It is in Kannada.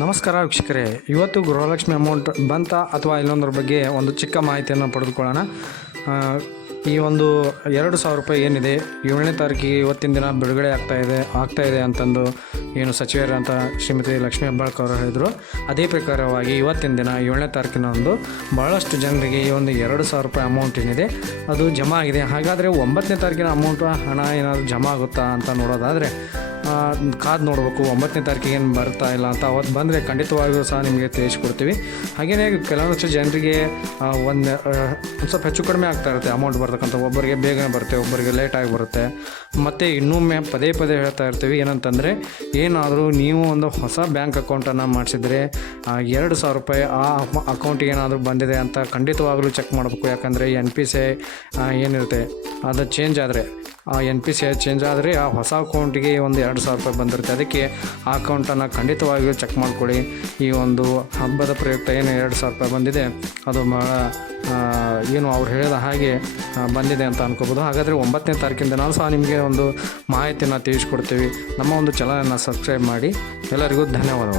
ನಮಸ್ಕಾರ ವೀಕ್ಷಕರೇ, ಇವತ್ತು ಗೃಹಲಕ್ಷ್ಮಿ ಅಮೌಂಟ್ ಬಂತ ಅಥವಾ ಇಲ್ಲೊಂದ್ರ ಬಗ್ಗೆ ಒಂದು ಚಿಕ್ಕ ಮಾಹಿತಿಯನ್ನು ಪಡೆದುಕೊಳ್ಳೋಣ. ಈ ಒಂದು 2,000 ರೂಪಾಯಿ ಏನಿದೆ 7ನೇ ತಾರೀಕಿಗೆ ಇವತ್ತಿನ ದಿನ ಬಿಡುಗಡೆ ಆಗ್ತಾಯಿದೆ ಅಂತಂದು ಏನು ಸಚಿವರಂತ ಶ್ರೀಮತಿ ಲಕ್ಷ್ಮೀ ಹೆಬ್ಬಾಳ್ಕರ್ ಅವರು ಹೇಳಿದರು. ಅದೇ ಪ್ರಕಾರವಾಗಿ ಇವತ್ತಿನ ದಿನ 7ನೇ ತಾರೀಕಿನಂದು ಭಾಳಷ್ಟು ಜನರಿಗೆ ಈ ಒಂದು 2,000 ರೂಪಾಯಿ ಅಮೌಂಟ್ ಏನಿದೆ ಅದು ಜಮಾ ಆಗಿದೆ. ಹಾಗಾದರೆ 9ನೇ ತಾರೀಕಿನ ಅಮೌಂಟ್ ಹಣ ಏನಾದರೂ ಜಮಾ ಆಗುತ್ತಾ ಅಂತ ನೋಡೋದಾದರೆ ಕಾದು ನೋಡಬೇಕು. 9ನೇ ತಾರೀಕಿಗೆ ಏನು ಬರ್ತಾ ಇಲ್ಲ ಅಂತ ಅವತ್ತು ಬಂದರೆ ಖಂಡಿತವಾಗಿಯೂ ಸಹ ನಿಮಗೆ ತಿಳಿಸ್ಕೊಡ್ತೀವಿ. ಹಾಗೆಯೇ ಕೆಲವೊಂದಷ್ಟು ಜನರಿಗೆ ಒಂದು ಸ್ವಲ್ಪ ಹೆಚ್ಚು ಕಡಿಮೆ ಆಗ್ತಾ ಇರುತ್ತೆ ಅಮೌಂಟ್ ಬರ್ತಕ್ಕಂಥ. ಒಬ್ಬರಿಗೆ ಬೇಗನೆ ಬರುತ್ತೆ, ಒಬ್ಬರಿಗೆ ಲೇಟಾಗಿ ಬರುತ್ತೆ. ಮತ್ತು ಇನ್ನೊಮ್ಮೆ ಪದೇ ಹೇಳ್ತಾ ಇರ್ತೀವಿ ಏನಂತಂದರೆ, ಏನಾದರೂ ನೀವು ಒಂದು ಹೊಸ ಬ್ಯಾಂಕ್ ಅಕೌಂಟನ್ನು ಮಾಡಿಸಿದರೆ 2,000 ರೂಪಾಯಿ ಆ ಅಕೌಂಟಿಗೆ ಏನಾದರೂ ಬಂದಿದೆ ಅಂತ ಖಂಡಿತವಾಗಲೂ ಚೆಕ್ ಮಾಡಬೇಕು. ಯಾಕಂದರೆ NPCI ಏನಿರುತ್ತೆ ಅದು ಚೇಂಜ್ ಆದರೆ, NPCI ಚೇಂಜ್ ಆದರೆ ಆ ಹೊಸ ಅಕೌಂಟಿಗೆ ಒಂದು 2,000 ರೂಪಾಯಿ ಬಂದಿರುತ್ತೆ. ಅದಕ್ಕೆ ಆ ಅಕೌಂಟನ್ನು ಖಂಡಿತವಾಗಿಯೂ ಚೆಕ್ ಮಾಡ್ಕೊಳ್ಳಿ. ಈ ಒಂದು ಹಬ್ಬದ ಪ್ರಯುಕ್ತ ಏನು 2,000 ರೂಪಾಯಿ ಬಂದಿದೆ ಅದು ಏನು ಅವ್ರು ಹೇಳಿದ ಹಾಗೆ ಬಂದಿದೆ ಅಂತ ಅನ್ಕೋಬೋದು. ಹಾಗಾದರೆ 9ನೇ ತಾರೀಕಿಂದ ನಾವು ಸಹ ನಿಮಗೆ ಒಂದು ಮಾಹಿತಿಯನ್ನು ತಿಳಿಸ್ಕೊಡ್ತೀವಿ. ನಮ್ಮ ಒಂದು ಚಾನಲನ್ನು ಸಬ್ಸ್ಕ್ರೈಬ್ ಮಾಡಿ. ಎಲ್ಲರಿಗೂ ಧನ್ಯವಾದಗಳು.